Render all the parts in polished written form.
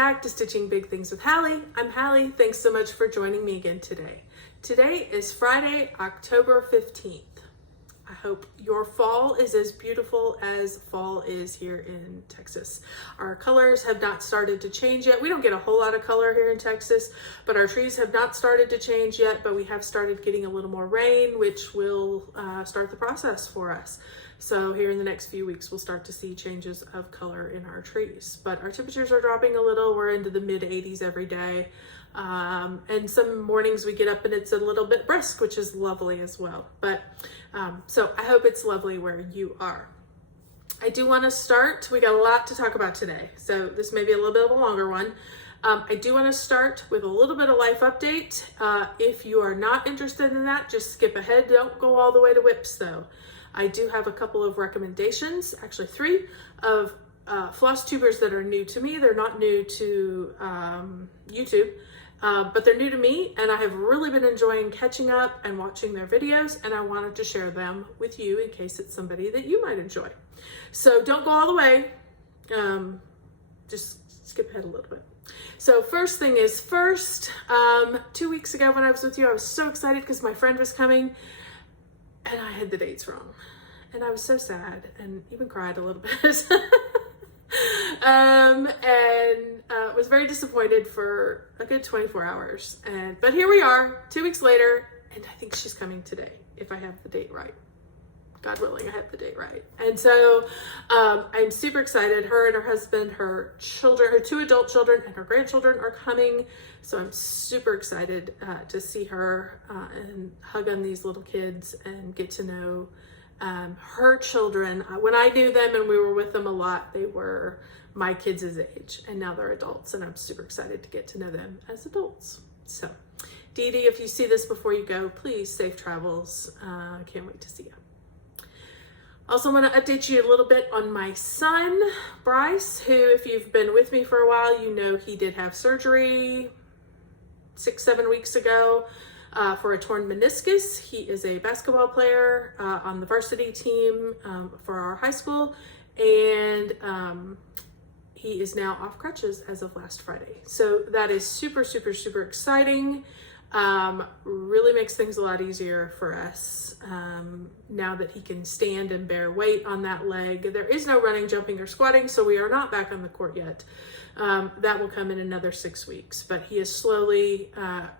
back to Stitching Big Things with Hallie. I'm Hallie. Thanks so much for joining me again today. Today is Friday, October 15th. I hope your fall is as beautiful as fall is here in Texas. Our colors have not started to change yet. We don't get a whole lot of color here in Texas, but our trees have not started to change yet, but we have started getting a little more rain, which will start the process for us. So here in the next few weeks, we'll start to see changes of color in our trees. But our temperatures are dropping a little. We're into the mid 80s every day. And some mornings we get up and it's a little bit brisk, which is lovely as well. But so I hope it's lovely where you are. I do want to start. We got a lot to talk about today, so this may be a little bit of a longer one. I do want to start with a little bit of life update. If you are not interested in that, just skip ahead. Don't go all the way to whips though. I do have a couple of recommendations, actually 3, of floss tubers that are new to me. They're not new to YouTube, but they're new to me, and I have really been enjoying catching up and watching their videos, and I wanted to share them with you in case it's somebody that you might enjoy. So don't go all the way, just skip ahead a little bit. So first thing is first, 2 weeks ago when I was with you, I was so excited because my friend was coming, and I had the dates wrong, and I was so sad and even cried a little bit. Was very disappointed for a good 24 hours. But here we are, 2 weeks later, and I think she's coming today, if I have the date right. God willing, I have the date right. And so I'm super excited. Her and her husband, her children, her 2 adult children, and her grandchildren are coming. So I'm super excited to see her and hug on these little kids and get to know her children. When I knew them and we were with them a lot, they were my kids' age, and now they're adults, and I'm super excited to get to know them as adults. So Dee Dee, if you see this before you go, please safe travels. Can't wait to see you. Also want to update you a little bit on my son, Bryce, who, if you've been with me for a while, you know he did have surgery 6-7 weeks ago for a torn meniscus. He is a basketball player on the varsity team for our high school, and he is now off crutches as of last Friday. So that is super, super, super exciting. Really makes things a lot easier for us now that he can stand and bear weight on that leg. There is no running, jumping, or squatting, so we are not back on the court yet. That will come in another 6 weeks, but he is slowly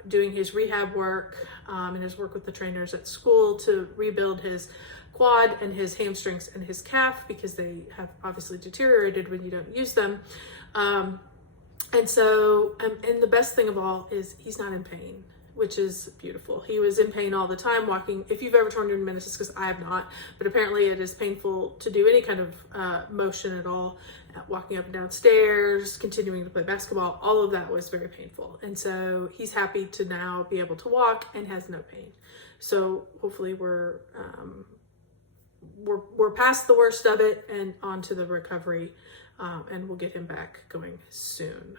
doing his rehab work and his work with the trainers at school to rebuild his quad and his hamstrings and his calf, because they have obviously deteriorated when you don't use them. And the best thing of all is he's not in pain, which is beautiful. He was in pain all the time walking. If you've ever torn your meniscus, because I have not, but apparently it is painful to do any kind of motion at all. Walking up and down stairs, continuing to play basketball, all of that was very painful. And so he's happy to now be able to walk and has no pain. So hopefully we're past the worst of it and on to the recovery, and we'll get him back going soon.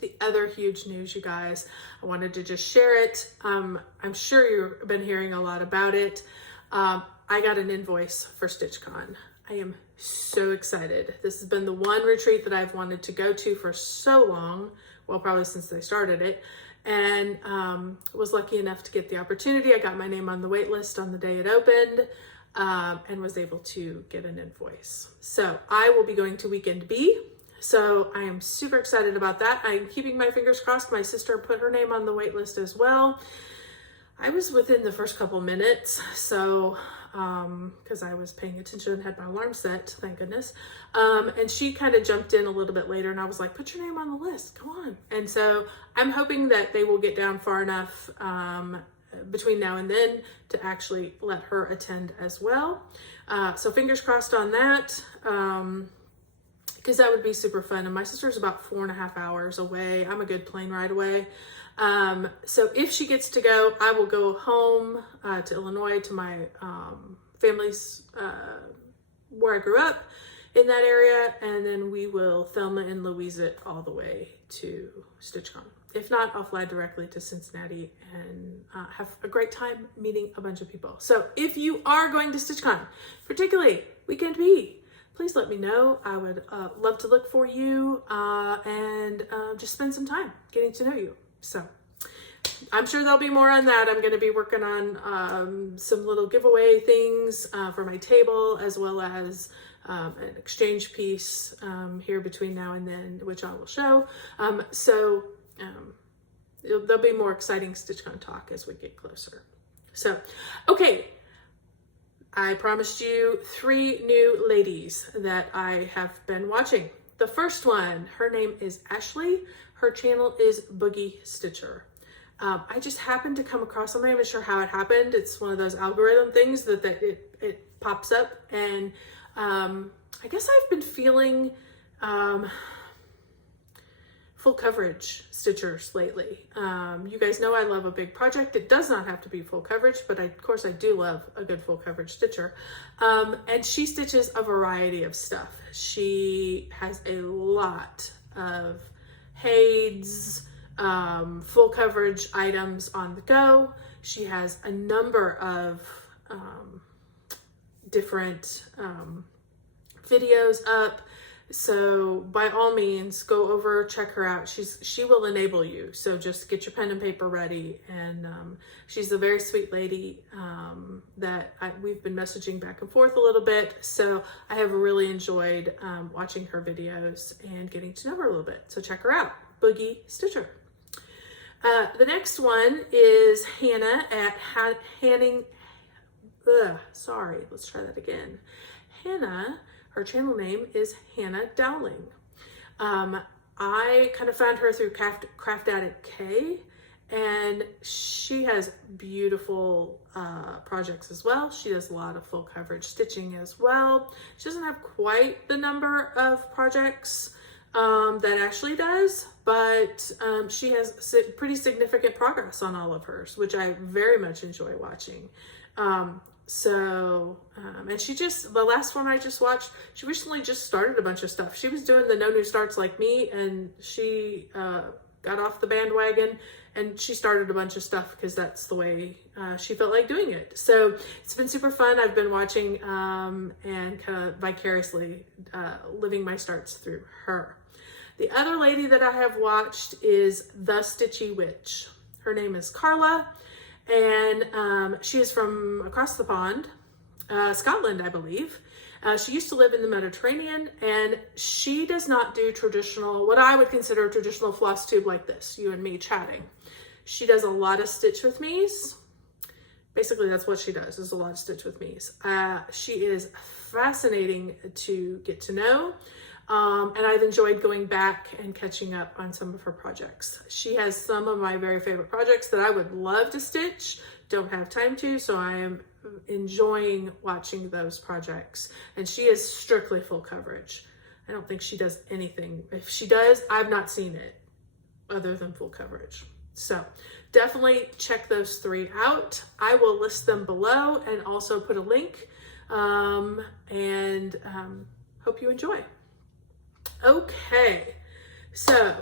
The other huge news, you guys, I wanted to just share it. I'm sure you've been hearing a lot about it. I got an invoice for StitchCon. I am so excited. This has been the one retreat that I've wanted to go to for so long, well, probably since they started it, and was lucky enough to get the opportunity. I got my name on the wait list on the day it opened, and was able to get an invoice. So I will be going to weekend B. So I am super excited about that. I'm keeping my fingers crossed. My sister put her name on the wait list as well. I was within the first couple minutes, so because I was paying attention and had my alarm set, thank goodness. And she kind of jumped in a little bit later, and I was like, put your name on the list, come on. And so I'm hoping that they will get down far enough between now and then to actually let her attend as well. So fingers crossed on that, because that would be super fun. And my sister's about 4.5 hours away. I'm a good plane ride away. So if she gets to go, I will go home to Illinois to my family's, where I grew up in that area, and then we will Thelma and Louise it all the way to StitchCon. If not, I'll fly directly to Cincinnati and have a great time meeting a bunch of people. So if you are going to StitchCon, particularly Weekend B, please let me know. I would love to look for you and just spend some time getting to know you. So I'm sure there'll be more on that. I'm going to be working on some little giveaway things for my table, as well as an exchange piece here between now and then, which I will show. There'll be more exciting StitchCon talk as we get closer. So, okay. I promised you 3 new ladies that I have been watching. The first one, her name is Ashley. Her channel is Boogie Stitcher. I just happened to come across, I'm not even sure how it happened. It's one of those algorithm things that it pops up. And I guess I've been feeling full coverage stitchers lately. You guys know I love a big project. It does not have to be full coverage, but of course I do love a good full coverage stitcher. And she stitches a variety of stuff. She has a lot of HAEDs, full coverage items on the go. She has a number of different videos up. So by all means, go over, check her out. She will enable you. So just get your pen and paper ready. And she's a very sweet lady that we've been messaging back and forth a little bit. So I have really enjoyed watching her videos and getting to know her a little bit. So check her out, Boogie Stitcher. The next one is Hannah at let's try that again. Hannah. Her channel name is Hannah Dowling. I kind of found her through Craft Addict K, and she has beautiful projects as well. She does a lot of full coverage stitching as well. She doesn't have quite the number of projects that Ashley does, but she has pretty significant progress on all of hers, which I very much enjoy watching. And she the last one I just watched, she recently just started a bunch of stuff. She was doing the No New Starts like me, and she got off the bandwagon and she started a bunch of stuff because that's the way she felt like doing it. So it's been super fun. I've been watching and kind of vicariously living my starts through her. The other lady that I have watched is The Stitchy Witch. Her name is Carla. And she is from across the pond, Scotland, I believe. She used to live in the Mediterranean, and she does not do traditional, what I would consider a traditional floss tube like this, you and me chatting. She does a lot of stitch with me's. Basically, that's what she does, is a lot of stitch with me's. She is fascinating to get to know. And I've enjoyed going back and catching up on some of her projects. She has some of my very favorite projects that I would love to stitch, don't have time to, so I am enjoying watching those projects. And she is strictly full coverage. I don't think she does anything. If she does, I've not seen it other than full coverage. So definitely check those 3 out. I will list them below and also put a link, hope you enjoy. Okay, so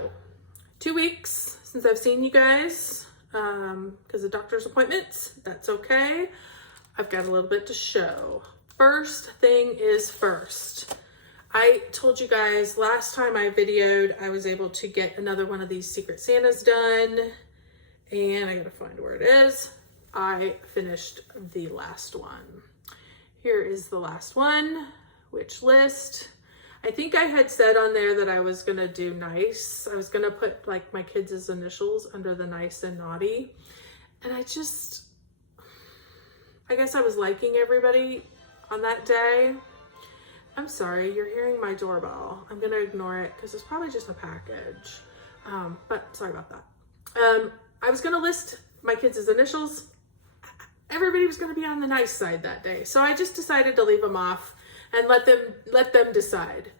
2 weeks since I've seen you guys because of doctor's appointments. That's okay. I've got a little bit to show. First thing is first. I told you guys last time I videoed, I was able to get another one of these Secret Santas done, and I gotta find where it is. I finished the last one. Here is the last one, wish list. I think I had said on there that I was gonna do nice. I was gonna put like my kids' initials under the nice and naughty. And I guess I was liking everybody on that day. I'm sorry, you're hearing my doorbell. I'm gonna ignore it because it's probably just a package. But sorry about that. I was gonna list my kids' initials. Everybody was gonna be on the nice side that day. So I just decided to leave them off and let them decide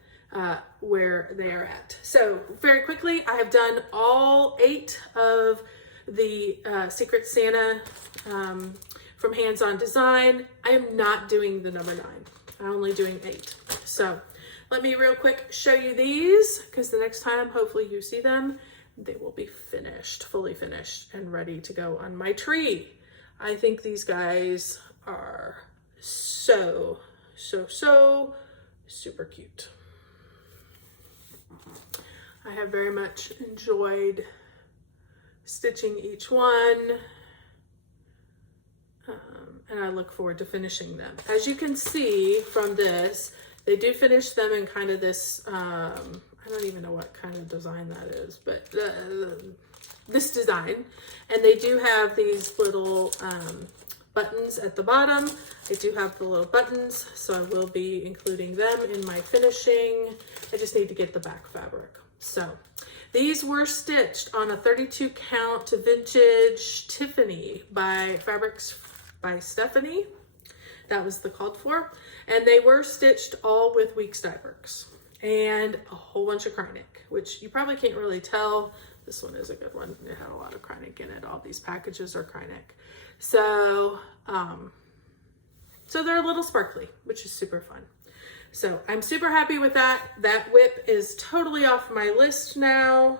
where they are at. So very quickly, I have done all 8 of the Secret Santa from Hands On Design. I am not doing the number 9. I'm only doing 8. So let me real quick show you these, because the next time hopefully you see them, they will be finished, fully finished and ready to go on my tree. I think these guys are so super cute. I have very much enjoyed stitching each one, and I look forward to finishing them. As you can see from this, they do finish them in kind of this, I don't even know what kind of design that is, but this design. And they do have these little buttons at the bottom. I do have the little buttons, so I will be including them in my finishing. I just need to get the back fabric. So these were stitched on a 32 count vintage Tiffany by Fabrics by Stephanie. That was the called for. And they were stitched all with Weeks dye works and a whole bunch of Krynic, which you probably can't really tell. This one is a good one. It had a lot of Krynic in it. All these packages are Krynic. So, so they're a little sparkly, which is super fun. So I'm super happy with that. That whip is totally off my list now.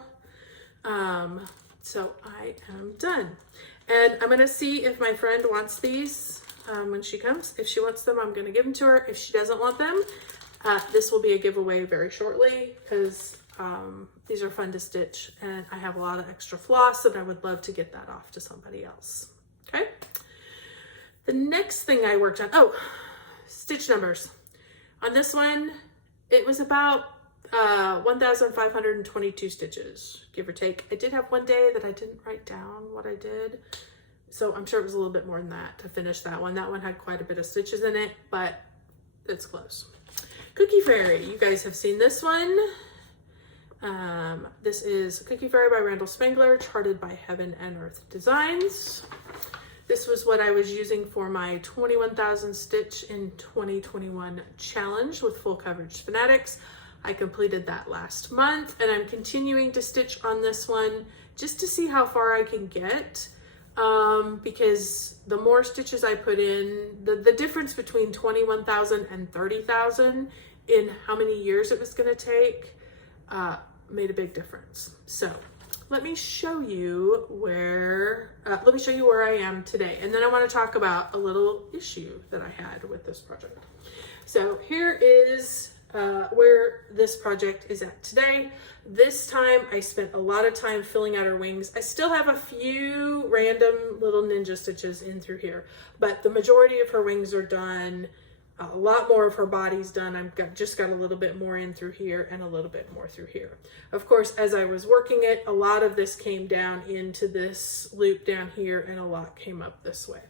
So I am done. And I'm gonna see if my friend wants these when she comes. If she wants them, I'm gonna give them to her. If she doesn't want them, this will be a giveaway very shortly because these are fun to stitch and I have a lot of extra floss and I would love to get that off to somebody else. Okay. The next thing I worked on, oh, stitch numbers. On this one, it was about 1,522 stitches, give or take. I did have one day that I didn't write down what I did. So I'm sure it was a little bit more than that to finish that one. That one had quite a bit of stitches in it, but it's close. Cookie Fairy, you guys have seen this one. This is Cookie Fairy by Randal Spangler, charted by Heaven and Earth Designs. This was what I was using for my 21,000 stitch in 2021 challenge with full coverage fanatics. I completed that last month and I'm continuing to stitch on this one just to see how far I can get. Because the more stitches I put in, the difference between 21,000 and 30,000 in how many years it was going to take made a big difference. So let me show you where I am today. And then I want to talk about a little issue that I had with this project. So here is where this project is at today. This time I spent a lot of time filling out her wings. I still have a few random little ninja stitches in through here, but the majority of her wings are done. A lot more of her body's done. I've just got a little bit more in through here and a little bit more through here. Of course, as I was working it, a lot of this came down into this loop down here and a lot came up this way.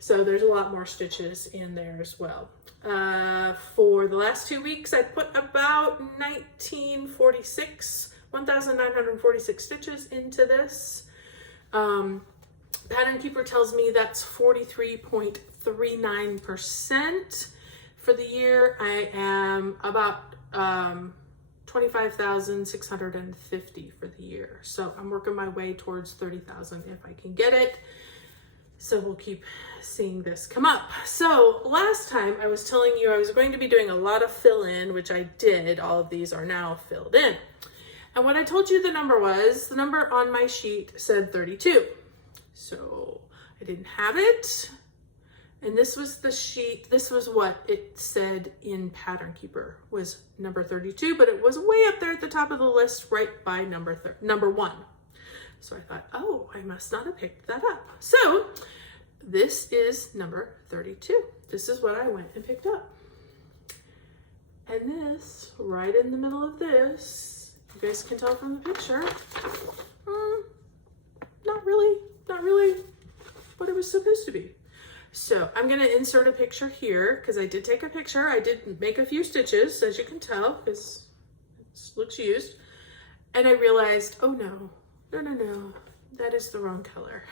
So there's a lot more stitches in there as well. For the last 2 weeks, I put about 1,946 stitches into this. Pattern Keeper tells me that's 43.39%. For the year, I am about 25,650 for the year. So I'm working my way towards 30,000 if I can get it. So we'll keep seeing this come up. So last time I was telling you I was going to be doing a lot of fill in, which I did. All of these are now filled in. And what I told you the number was, the number on my sheet said 32. So I didn't have it. And this was the sheet, this was what it said in Pattern Keeper, was number 32, but it was way up there at the top of the list, right by number 1. So I thought, oh, I must not have picked that up. So this is number 32. This is what I went and picked up. And this, right in the middle of this, you guys can tell from the picture, not really what it was supposed to be. So I'm going to insert a picture here because I did take a picture. I did make a few stitches, as you can tell, because it looks used. And I realized, oh no, that is the wrong color.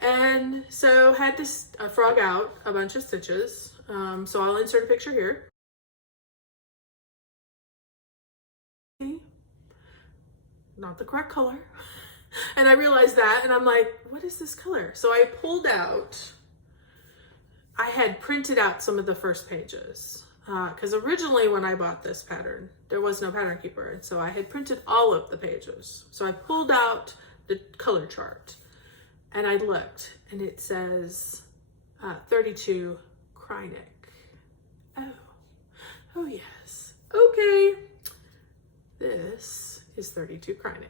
And so had to frog out a bunch of stitches. So I'll insert a picture here. See? Not the correct color. And I realized that and I'm like, what is this color? So I pulled out, I had printed out some of the first pages because originally when I bought this pattern, there was no Pattern Keeper. And so I had printed all of the pages. So I pulled out the color chart and I looked and it says 32 Krynic. Oh yes. Okay, this is 32 Kreinik.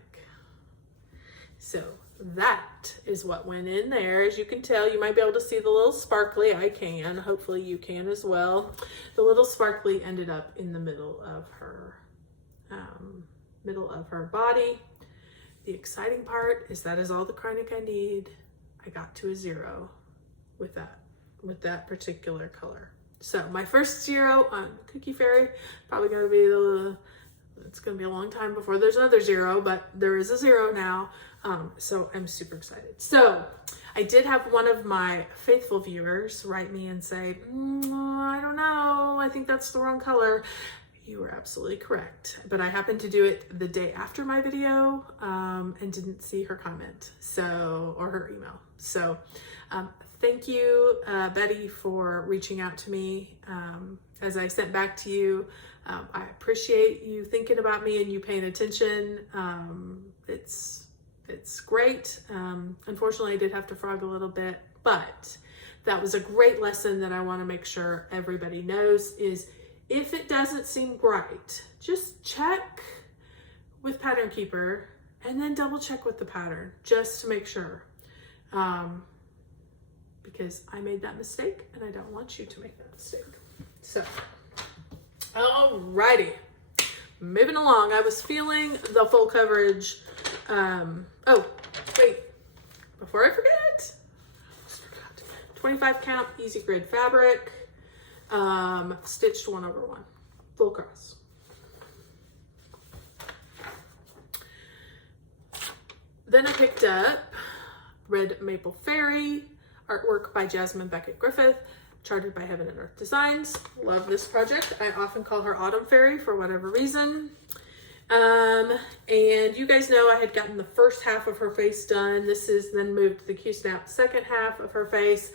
So that is what went in there. As you can tell, you might be able to see the little sparkly. I can. Hopefully you can as well. The little sparkly ended up in the middle of her body. The exciting part is that is all the Kreinik I need. I got to a 0 with that particular color. So my first 0 on Cookie Fairy, probably going to be it's going to be a long time before there's another 0, but there is a 0 now. So I'm super excited. So I did have one of my faithful viewers write me and say, I don't know, I think that's the wrong color. You were absolutely correct. But I happened to do it the day after my video and didn't see her comment, or her email. So thank you, Betty, for reaching out to me. As I sent back to you, I appreciate you thinking about me and you paying attention. It's great. Unfortunately, I did have to frog a little bit, but that was a great lesson that I want to make sure everybody knows is if it doesn't seem right, just check with Pattern Keeper and then double check with the pattern just to make sure. Because I made that mistake and I don't want you to make that mistake. So, alrighty, moving along. I was feeling the full coverage. Oh, wait, before I forget, 25 count easy grid fabric, stitched 1/1, full cross. Then I picked up Red Maple Fairy, artwork by Jasmine Beckett-Griffith, charted by Heaven and Earth Designs. Love this project. I often call her Autumn Fairy for whatever reason. And you guys know I had gotten the first half of her face done. This is then moved to the Q-Snap second half of her face.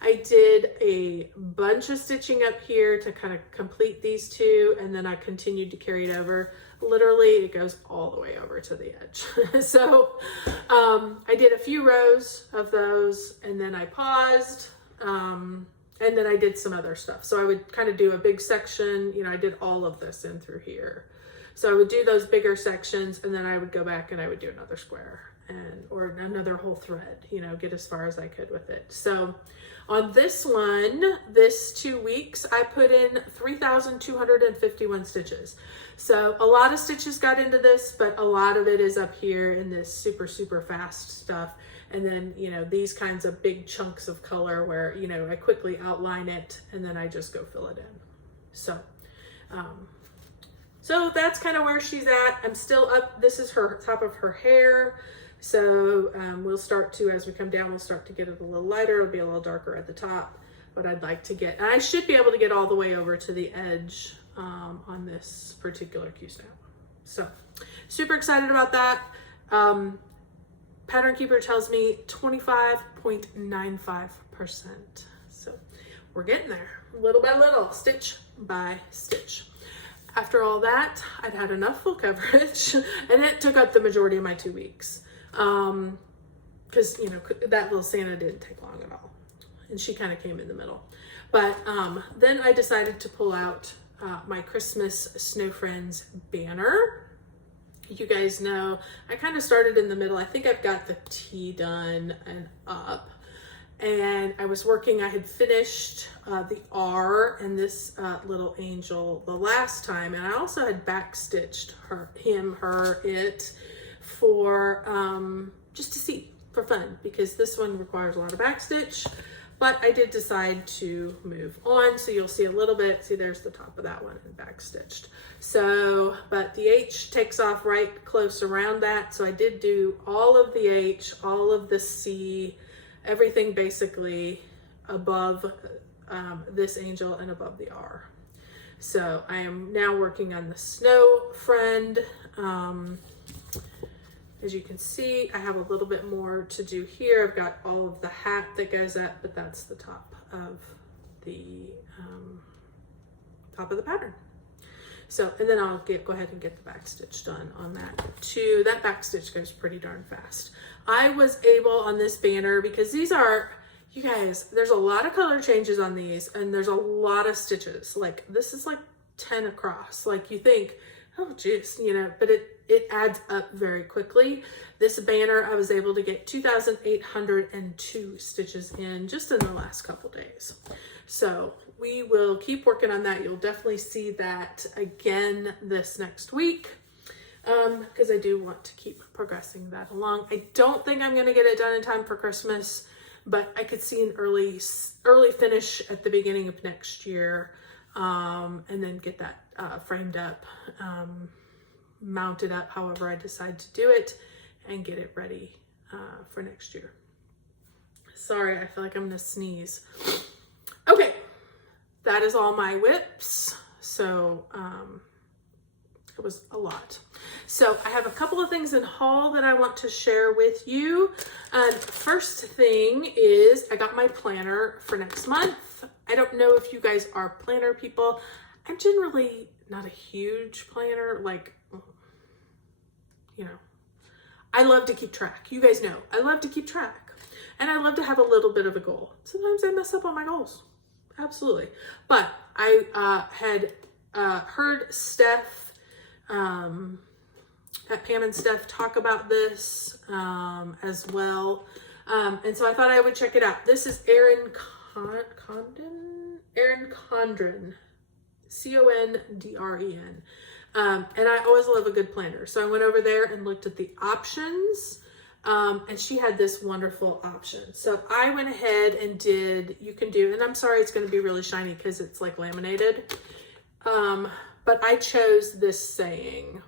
I did a bunch of stitching up here to kind of complete these two, and then I continued to carry it over. Literally, it goes all the way over to the edge. So I did a few rows of those, and then I paused, and then I did some other stuff. So I would kind of do a big section. You know, I did all of this in through here. So I would do those bigger sections, and then I would go back and I would do another square or another whole thread, you know, get as far as I could with it. So on this one, this 2 weeks, I put in 3,251 stitches. So a lot of stitches got into this, but a lot of it is up here in this super, super fast stuff. And then, you know, these kinds of big chunks of color where, you know, I quickly outline it and then I just go fill it in. So, so that's kind of where she's at. I'm still up. This is her top of her hair. So we'll start to, as we come down, we'll start to get it a little lighter. It'll be a little darker at the top, but I'd like to get, and I should be able to get all the way over to the edge on this particular Q-Snap. So super excited about that. Pattern Keeper tells me 25.95%. So we're getting there little by little, stitch by stitch. After all that, I'd had enough full coverage and it took up the majority of my 2 weeks. Cause you know, that little Santa didn't take long at all. And she kind of came in the middle. But then I decided to pull out my Christmas Snowfriends banner. You guys know, I kind of started in the middle. I think I've got the T done and up. And I was working, I had finished the R and this little angel the last time. And I also had backstitched it for just to see, for fun, because this one requires a lot of backstitch. But I did decide to move on. So you'll see a little bit, see there's the top of that one and backstitched. So, but the H takes off right close around that. So I did do all of the H, all of the C, everything basically above this angel and above the R. So I am now working on the Snow Friend. As you can see, I have a little bit more to do here. I've got all of the hat that goes up, but that's the top of the pattern. So, and then I'll go ahead and get the back stitch done on that too. That back stitch goes pretty darn fast. I was able on this banner, because these are, you guys, there's a lot of color changes on these and there's a lot of stitches. Like this is like 10 across. Like you think, oh geez, you know, but it adds up very quickly. This banner, I was able to get 2,802 stitches in just in the last couple days. So we will keep working on that. You'll definitely see that again this next week, because I do want to keep progressing that along. I don't think I'm going to get it done in time for Christmas, but I could see an early finish at the beginning of next year, and then get that framed up, mounted up, however I decide to do it, and get it ready for next year. Sorry, I feel like I'm going to sneeze. Okay, that is all my whips. So it was a lot. So I have a couple of things in haul that I want to share with you. First thing is I got my planner for next month. I don't know if you guys are planner people. I'm generally not a huge planner. Like, you know, I love to keep track. You guys know I love to keep track, and I love to have a little bit of a goal. Sometimes I mess up on my goals. Absolutely. But I had heard Steph, at Pam and Steph talk about this as well. And so I thought I would check it out. This is Erin Condren, Condren. And I always love a good planner. So I went over there and looked at the options. And she had this wonderful option. So I went ahead and did, you can do, and I'm sorry, it's going to be really shiny because it's like laminated. But I chose this saying,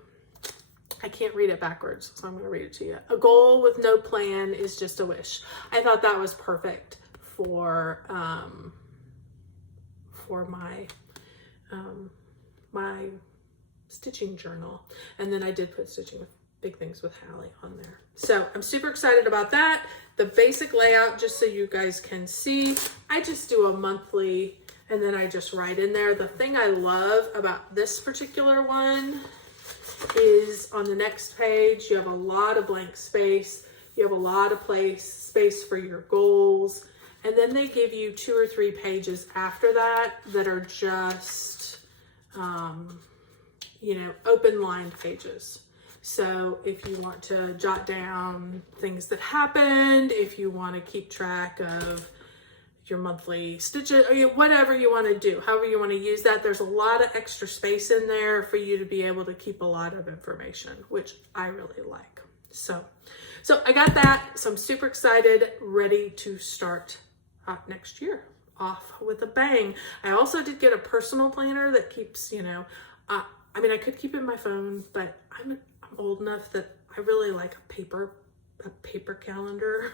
I can't read it backwards, so I'm going to read it to you. A goal with no plan is just a wish. I thought that was perfect for my, my stitching journal. And then I did put stitching with big things with Hallie on there. So I'm super excited about that. The basic layout, just so you guys can see, I just do a monthly and then I just write in there. The thing I love about this particular one is on the next page, you have a lot of blank space. You have a lot of space for your goals. And then they give you 2 or 3 pages after that that are just, you know, open lined pages. So if you want to jot down things that happened, if you want to keep track of your monthly stitches, or whatever you want to do, however you want to use that, there's a lot of extra space in there for you to be able to keep a lot of information, which I really like. So I got that. So I'm super excited, ready to start next year off with a bang. I also did get a personal planner that keeps, you know, I mean, I could keep it in my phone, but I'm old enough that I really like a paper calendar.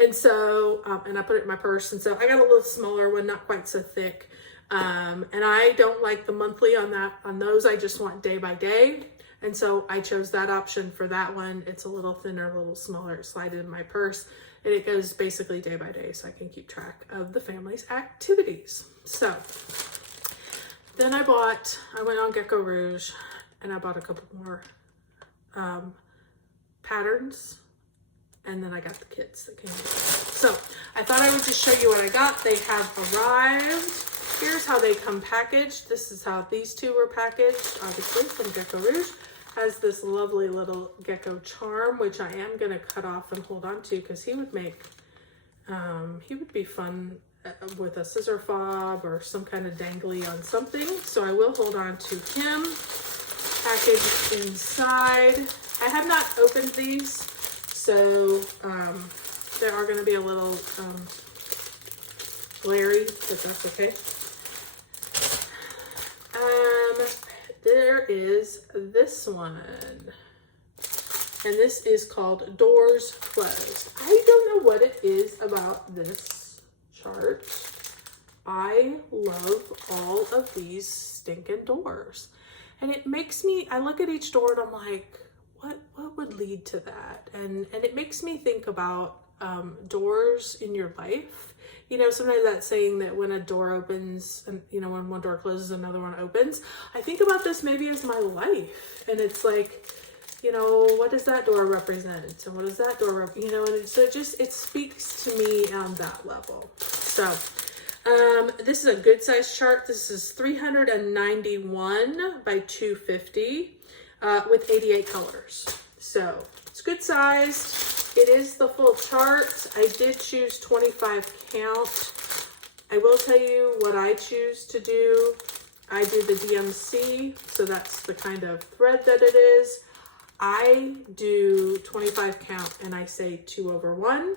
And so, and I put it in my purse. And so I got a little smaller one, not quite so thick. And I don't like the monthly on those. I just want day by day. And so I chose that option for that one. It's a little thinner, a little smaller. It slides in my purse and it goes basically day by day. So I can keep track of the family's activities. So then I went on Gecko Rouge and I bought a couple more patterns, and then I got the kits that came with it. So I thought I would just show you what I got. They have arrived. Here's how they come packaged. This is how these two were packaged, obviously from Gecko Rouge. Has this lovely little gecko charm, which I am going to cut off and hold on to because he would make, he would be fun with a scissor fob or some kind of dangly on something. So I will hold on to him. Packaged inside. I have not opened these, so they are going to be a little glary, but that's okay. There is this one, and this is called Doors Closed. I don't know what it is about this chart. I love all of these stinking doors. And it makes me, I look at each door and I'm like, what would lead to that? And it makes me think about doors in your life. You know, sometimes that saying that when a door opens, and you know, when one door closes, another one opens. I think about this maybe as my life. And it's like, you know, what does that door represent? And what does that door, you know, and so it speaks to me on that level. So This is a good size chart. This is 391 by 250 with 88 colors. So it's good sized. It is the full chart. I did choose 25 count. I will tell you what I choose to do. I do the DMC, so that's the kind of thread that it is. I do 25 count and I say 2/1.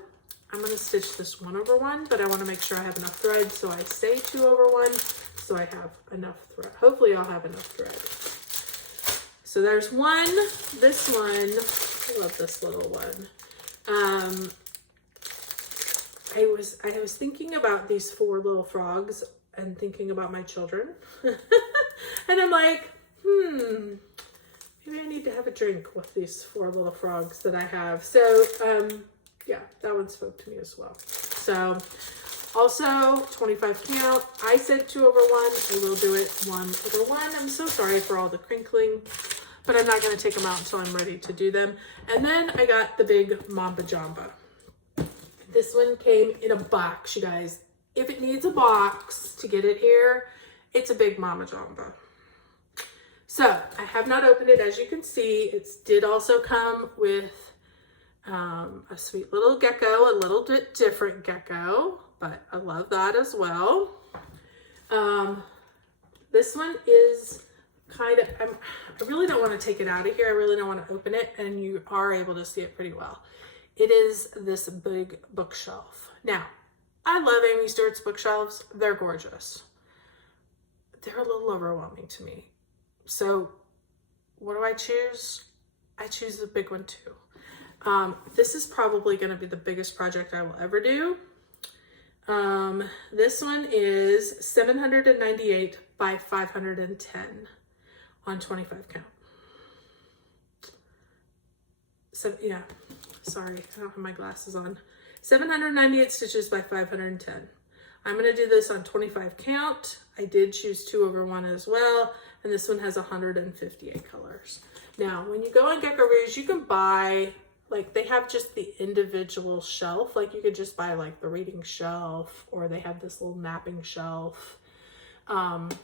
I'm going to stitch this 1/1, but I want to make sure I have enough thread, so I say 2/1, so I have enough thread. Hopefully I'll have enough thread. So there's one. This one, I love this little one. I was thinking about these 4 little frogs and thinking about my children. And I'm like, maybe I need to have a drink with these 4 little frogs that I have. So, yeah, that one spoke to me as well. So, also 25 count. I said 2/1. I will do it 1/1. I'm so sorry for all the crinkling, but I'm not going to take them out until I'm ready to do them. And then I got the big Mamba Jamba. This one came in a box, you guys. If it needs a box to get it here, it's a big Mama Jamba. So I have not opened it, as you can see. It did also come with a sweet little gecko, a little bit different gecko, but I love that as well. This one is kind of, I really don't want to take it out of here. I really don't want to open it, and you are able to see it pretty well. It is this big bookshelf. Now, I love Amy Stewart's bookshelves. They're gorgeous. They're a little overwhelming to me. So what do I choose? I choose the big one too. This is probably going to be the biggest project I will ever do. This one is 798 by 510 on 25 count. So yeah, sorry, I don't have my glasses on. 798 stitches by 510. I'm going to do this on 25 count. I did choose 2/1 as well, and this one has 158 colors. Now, when you go on Gecko Rouge, you can buy, like, they have just the individual shelf. Like, you could just buy, like, the reading shelf, or they have this little napping shelf. And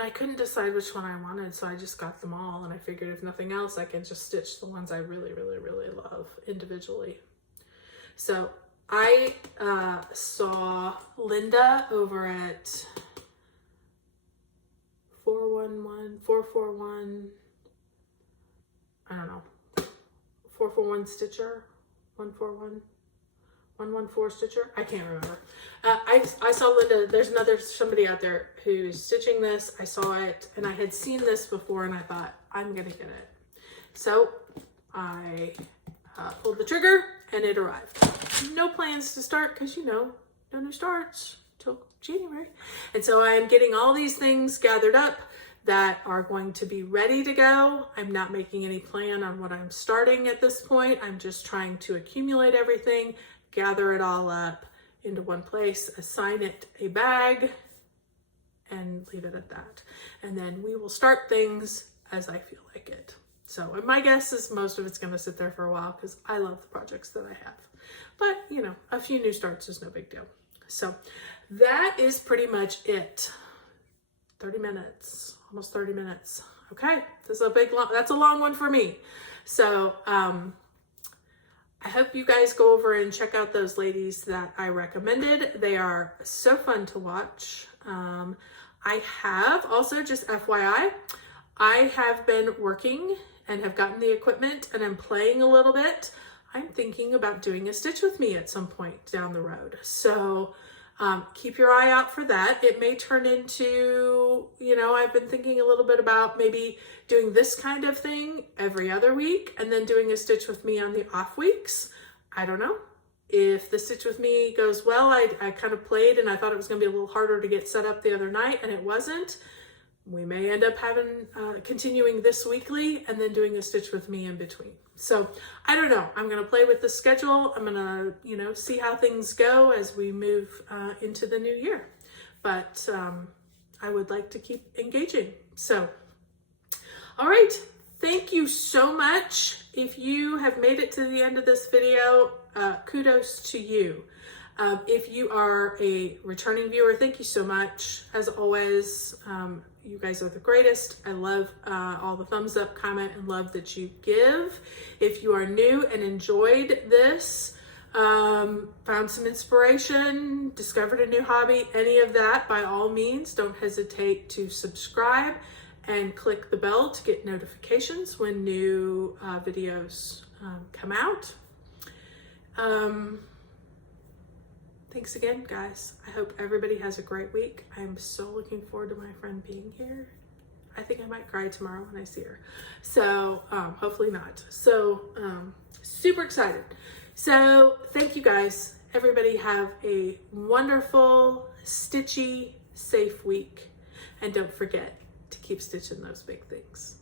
I couldn't decide which one I wanted, so I just got them all, and I figured if nothing else, I can just stitch the ones I really, really, really love individually. So I saw Linda over at 441, I don't know, 441 Stitcher, 114 Stitcher, I can't remember. I saw Linda, there's somebody out there who's stitching this. I saw it, and I had seen this before, and I thought, I'm gonna get it. So I pulled the trigger, and it arrived. No plans to start, because no new starts till January. And so I'm getting all these things gathered up that are going to be ready to go. I'm not making any plan on what I'm starting at this point. I'm just trying to accumulate everything, gather it all up into one place, assign it a bag, and leave it at that. And then we will start things as I feel like it. So, and my guess is most of it's going to sit there for a while because I love the projects that I have. But, a few new starts is no big deal. So that is pretty much it. 30 minutes, almost 30 minutes. Okay, this is that's a long one for me. So I hope you guys go over and check out those ladies that I recommended. They are so fun to watch. I have also, just FYI, I have been working and have gotten the equipment, and I'm playing a little bit. I'm thinking about doing a Stitch With Me at some point down the road. So keep your eye out for that. It may turn into, I've been thinking a little bit about maybe doing this kind of thing every other week and then doing a Stitch With Me on the off weeks. I don't know. If the Stitch With Me goes well, I kind of played and I thought it was going to be a little harder to get set up the other night, and it wasn't. We may end up having, continuing this weekly and then doing a Stitch With Me in between. So I don't know. I'm going to play with the schedule. I'm going to, see how things go as we move into the new year. But I would like to keep engaging. So, all right. Thank you so much. If you have made it to the end of this video, kudos to you. If you are a returning viewer, thank you so much. As always, you guys are the greatest. I love all the thumbs up, comment, and love that you give. If you are new and enjoyed this, found some inspiration, discovered a new hobby, any of that, by all means, don't hesitate to subscribe and click the bell to get notifications when new videos come out. Thanks again, guys. I hope everybody has a great week. I'm so looking forward to my friend being here. I think I might cry tomorrow when I see her. So hopefully not. So super excited. So thank you guys. Everybody have a wonderful, stitchy, safe week. And don't forget to keep stitching those big things.